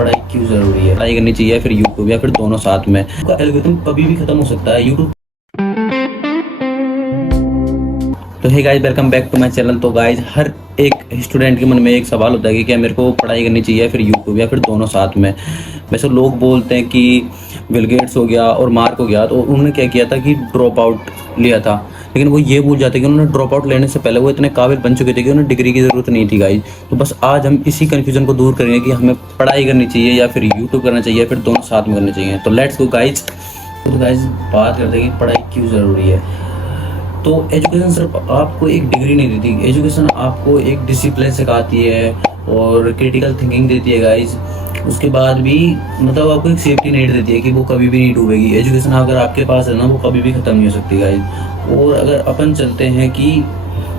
पढ़ाई क्यों ज़रूरी है, पढ़ाई करनी चाहिए फिर यूट्यूब या फिर दोनों साथ में। का एल्गोरिथम कभी भी खत्म हो सकता है यूट्यूब। तो hey guys, welcome back to my channel. तो गाइस, हर एक स्टूडेंट के मन में एक सवाल होता है कि क्या मेरे को पढ़ाई करनी चाहिए फिर यूट्यूब या फिर दोनों साथ में। वैसे लोग बोलते हैं कि बिल गेट्स हो गया और मार्क हो गया, तो उन्होंने क्या किया था कि ड्रॉप आउट लिया था, लेकिन वो ये भूल जाते कि उन्होंने ड्रॉप आउट लेने से पहले वो इतने काबिल बन चुके थे कि उन्हें डिग्री की ज़रूरत नहीं थी गाइस। तो बस आज हम इसी कन्फ्यूजन को दूर करेंगे कि हमें पढ़ाई करनी चाहिए या फिर यूट्यूब करना चाहिए फिर दोनों साथ में करने चाहिए। तो लेट्स गो गाइस। तो गाइस, बात करते हैं कि पढ़ाई क्यों ज़रूरी है। तो एजुकेशन सिर्फ आपको एक डिग्री नहीं देती, एजुकेशन आपको एक डिसिप्लिन सिखाती है और क्रिटिकल थिंकिंग देती है गाइस। उसके बाद भी मतलब आपको एक सेफ्टी नेट देती है कि वो कभी भी नहीं डूबेगी। एजुकेशन अगर आपके पास है ना, वो कभी भी ख़त्म नहीं हो सकती गाइस। और अगर अपन चलते हैं कि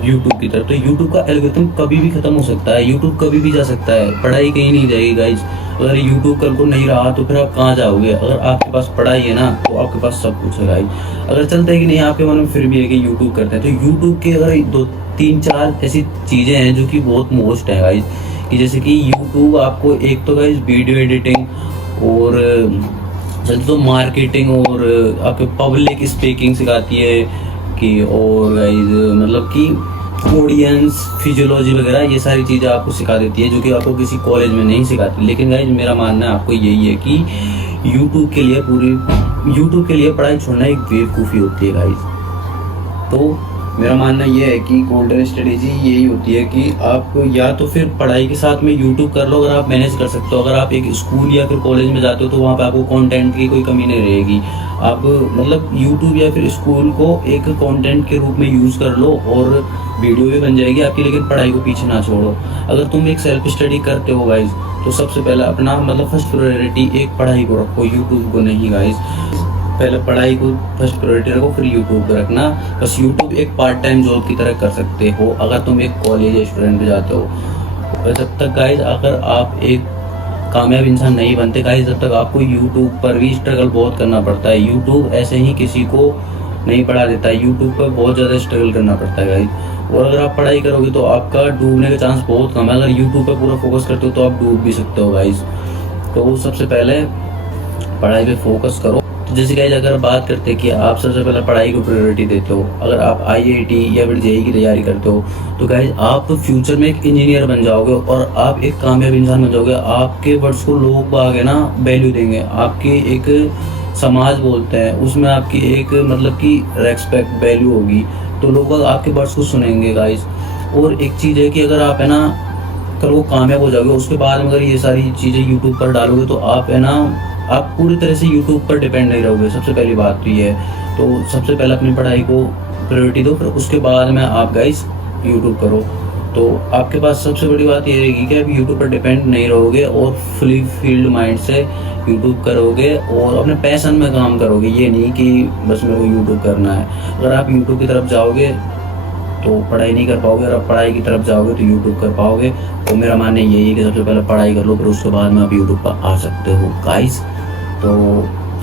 यूट्यूब की तरफ, तो यूट्यूब का एल्गोरिथम कभी भी खत्म हो सकता है, यूट्यूब कभी भी जा सकता है, पढ़ाई कहीं नहीं जाएगी गाइस। अगर यूट्यूब कल को नहीं रहा तो फिर आप कहाँ जाओगे। अगर आपके पास पढ़ाई है ना, तो आपके पास सब कुछ है गाइस। अगर चलता है कि नहीं आपके मन में फिर भी है कि यूट्यूब करते हैं, तो यूट्यूब के अगर 2-3-4 ऐसी चीज़ें हैं जो कि बहुत मोस्ट है गाइस। कि जैसे कि यूट्यूब आपको एक तो गाइस वीडियो एडिटिंग और तो मार्केटिंग और आपके पब्लिक स्पीकिंग सिखाती है कि, और गाइस मतलब कि ऑडियंस फिजियोलॉजी वगैरह ये सारी चीज़ें आपको सिखा देती है, जो कि आपको किसी कॉलेज में नहीं सिखाती। लेकिन गाइस, मेरा मानना है आपको यही है कि यूट्यूब के लिए पढ़ाई छोड़ना एक बेवकूफ़ी होती है गाइस। तो मेरा मानना ये है कि गोल्डन स्ट्रेटेजी यही होती है कि आप या तो फिर पढ़ाई के साथ में यूट्यूब कर लो अगर आप मैनेज कर सकते हो। अगर आप एक स्कूल या फिर कॉलेज में जाते हो तो वहाँ पे आपको कंटेंट की कोई कमी नहीं रहेगी। आप मतलब यूट्यूब या फिर स्कूल को एक कंटेंट के रूप में यूज़ कर लो और वीडियो भी बन जाएगी आपकी, लेकिन पढ़ाई को पीछे ना छोड़ो। अगर तुम एक सेल्फ स्टडी करते हो गाइज, तो सबसे पहले अपना मतलब फर्स्ट प्रायोरिटी एक पढ़ाई को रखो, यूट्यूब को नहीं गाइज। पहले पढ़ाई को फर्स्ट प्रायोरिटी रखो, फिर यूट्यूब पे रखना। बस यूट्यूब एक पार्ट टाइम जॉब की तरह कर सकते हो अगर तुम एक कॉलेज या स्टूडेंट पे जाते हो। और जब तक गाइज अगर आप एक कामयाब इंसान नहीं बनते गाइज, जब तक आपको यूट्यूब पर भी स्ट्रगल बहुत करना पड़ता है। यूट्यूब ऐसे ही किसी को नहीं पढ़ा देता है, यूट्यूब पर बहुत ज़्यादा स्ट्रगल करना पड़ता है गाइज। और अगर आप पढ़ाई करोगे तो आपका डूबने का चांस बहुत कम है। अगर यूट्यूब पर पूरा फोकस करते हो तो आप डूब भी सकते हो गाइज। तो सबसे पहले पढ़ाई पे फोकस करो। जैसे गाइस, अगर बात करते हैं कि आप सबसे पहले पढ़ाई को प्रायोरिटी देते हो, अगर आप IIT या फिर JEE की तैयारी करते हो, तो गाइस आप फ्यूचर में एक इंजीनियर बन जाओगे और आप एक कामयाब इंसान बन जाओगे। आपके वर्ड्स को लोग आगे ना वैल्यू देंगे, आपकी एक समाज बोलते हैं उसमें आपकी एक मतलब कि रेस्पेक्ट वैल्यू होगी, तो लोग आपके वर्ड्स को सुनेंगे गाइस। और एक चीज़ है कि अगर आप है ना अगर वो कामयाब हो जाओगे, उसके बाद में अगर ये सारी चीज़ें यूट्यूब पर डालोगे तो आप है ना आप पूरी तरह से यूट्यूब पर डिपेंड नहीं रहोगे। सबसे पहली बात तो ये है। तो सबसे पहले अपनी पढ़ाई को प्रायोरिटी दो, फिर उसके बाद में आप गाइस यूट्यूब करो। तो आपके पास सबसे बड़ी बात ये रहेगी कि आप यूट्यूब पर डिपेंड नहीं रहोगे और फुली फील्ड माइंड से यूट्यूब करोगे और अपने पैशन में काम करोगे। ये नहीं कि बस मेरे को यूट्यूब करना है। अगर आप यूट्यूब की तरफ जाओगे तो पढ़ाई नहीं कर पाओगे, और आप पढ़ाई की तरफ जाओगे तो यूट्यूब कर पाओगे। तो मेरा मानना यही है कि सबसे पहले पढ़ाई कर लो, फिर उसके बाद में आप यूट्यूब पर आ सकते हो गाइस। तो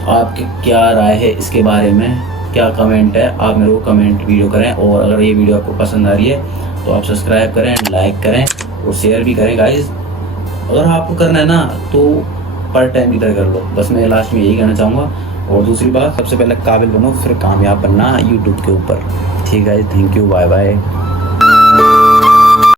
आपकी क्या राय है इसके बारे में, क्या कमेंट है, आप मेरे को कमेंट वीडियो करें। और अगर ये वीडियो आपको पसंद आ रही है तो आप सब्सक्राइब करें, लाइक करें और शेयर भी करें गाइस। अगर आपको करना है ना तो पार्ट टाइम की तरह कर लो। बस मैं लास्ट में यही कहना चाहूँगा। और दूसरी बात, सबसे पहले काबिल बनो फिर कामयाब बनना यूट्यूब के ऊपर। ठीक है, थैंक यू, बाय बाय।